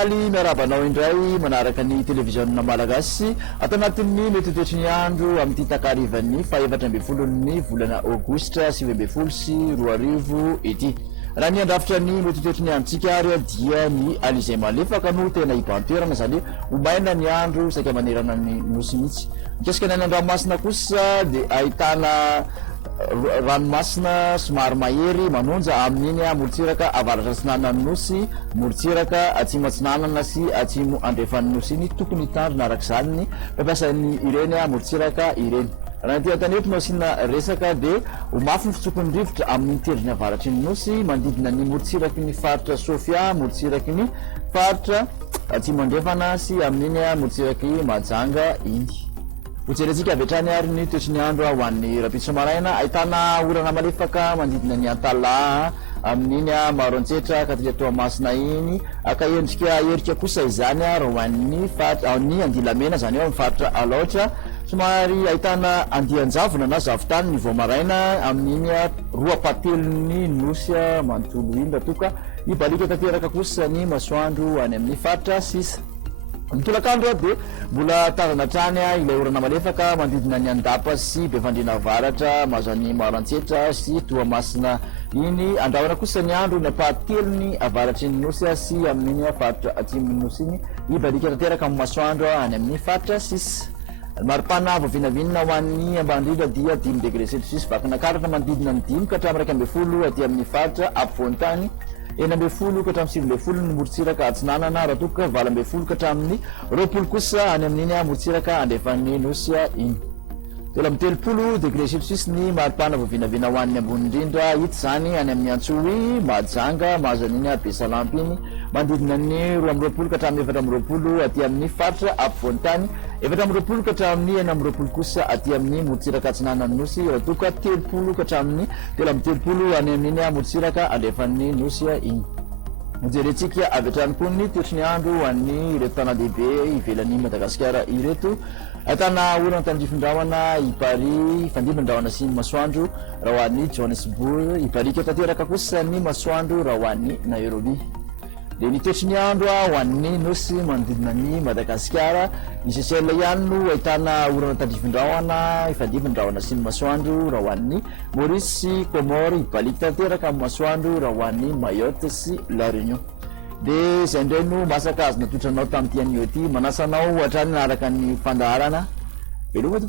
faly miarabanao indray manaraka ny télévision malagasy ato anatin'ny mety toetry ny andro amin'ity takarivany fa 7 volana aogostra 2020 sy 2020 ity raha ny andrafitra ny mety toetry ny androntsika ary dia ny alizay malefaka no tena ibantoerana zany omaina ny andro saika manerana ny nosy mihitsy mikasika ny andranomasina kosa dia ahitana ranomasina somary mahery manonja amin'iny morontsiraka avaratra atsinanana ny nosy morontsiraka atsimo atsinanana sy atsimo andrefan'ny nosy iny tokony hitandrina araka izany ny fampiasan'ny ireny morontsiraka ireny raha ny tyatanety no asiana resaka dia homafy ny fitsokony rivotra amin'ny tendriny avaratry ny nosy mandidina ny morontsiraky ny faritra sofia morontsiraky ny faritra atsimo andrefana sy amin'iny morontsiraky majanga iny hojerentsika avy hatrany ary ny toetry ny andro ho an'ny rapitso maraina ahitana orana malefaka mandidina ny antala amin'iny maroantsetra katria toamasina iny akaendrika erika kosa izany raha ho an'ny ny andilamena zany ao amin'ny faritra aloatra somary ahitana andianjavona na zavotany ny voamaraina amin'iny roapatelony nosy manontolo iny raha toka ibalika tanteraka kosa ny masoandro any amin'ny faritra sisa mitolakandro dia mbola tazana trany ilay orana malefaka mandidina ny andapa sy befandrina avaratra mazo any marantsetra sy toamasina iny andrahona kosa ny andro ny apahatelony avaratry ny nosy sy amin'iny faritra atsimony nosy iny ibalika tanteraka amin'ny masoandro any amin'ny faritra sisa maripana voavinavinina ho an'ny ambandrindra dia 10 degré celsius vakinakaratra mandidina ny 10 ka hatramin'ny 1 aty amin'ny faritra ampovoantany 9 ka hatramin'ny 7 ny morontsiraka atsinanana raha toka 12 ka hatramin'ny 20 kosa any amin'iny morontsiraka andrefan'ny nosy iny telo amin'ny 30 degré celsius ny maripana voavinavina ho an'ny ambony indrindra hita zany any amin'ny antsohy majanga mahazo an'iny besalampy iny mandidina ny 20 ka hatramin'ny 4 aty amin'ny faritra ampovoantany 4 ka hatramin'ny 4 kosa aty amin'ny morontsiraka atsinanany nosy raha toka 30 ka hatramin'ny 30 any amin'iny morontsiraka andrefan'ny nosy iny hojerentsika avy hatrany koa ny toetry ny andro an'ny ireto tana lehibe ivelan'ny Madagasikara ireto ahitana orana tandrifindrahona ipari fandimbandrahona sy ny masoandro raha ho an'ny Johannesburg iparika tanteraka kosa ny masoandro raha ho an'ny Nairobi dia ny toetry ny andro ho an'ny nosy manodidina ny Madagasikara ny sesela ihany no ahitana orana tandrifindrahona ifandimbandrahona sy ny masoandro raha ho an'ny Maurice sy Comore ibalika tanteraka amin'ny masoandro raha ho an'ny Mayotte sy La Réunion dia izay indray no masaka azo natotranao tamin'ity anio ity manasanao hatrany naraka ny fandaharana veloma to